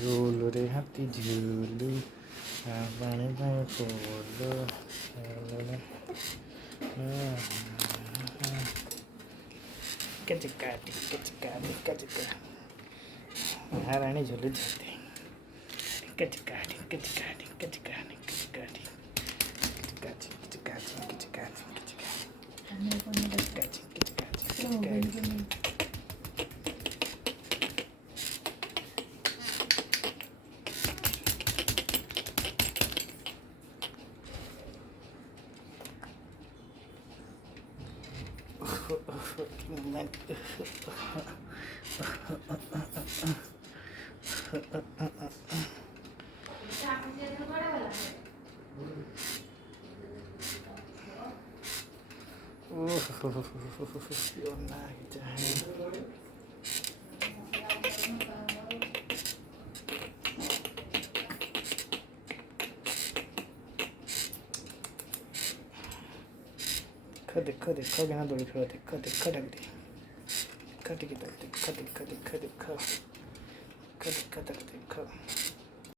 झूलू रे हाथी झूलू पाणी पाणी पोलो कचिका कचिका कचिका महाराणी झूलू जाते कचिका कचिका कचिका कचिका देखो देखो बिना दौड़ी फिरो देखो देखो ढक दी देखो टिकी तक देखो देखो देखो देखो देखो देखो तक देखो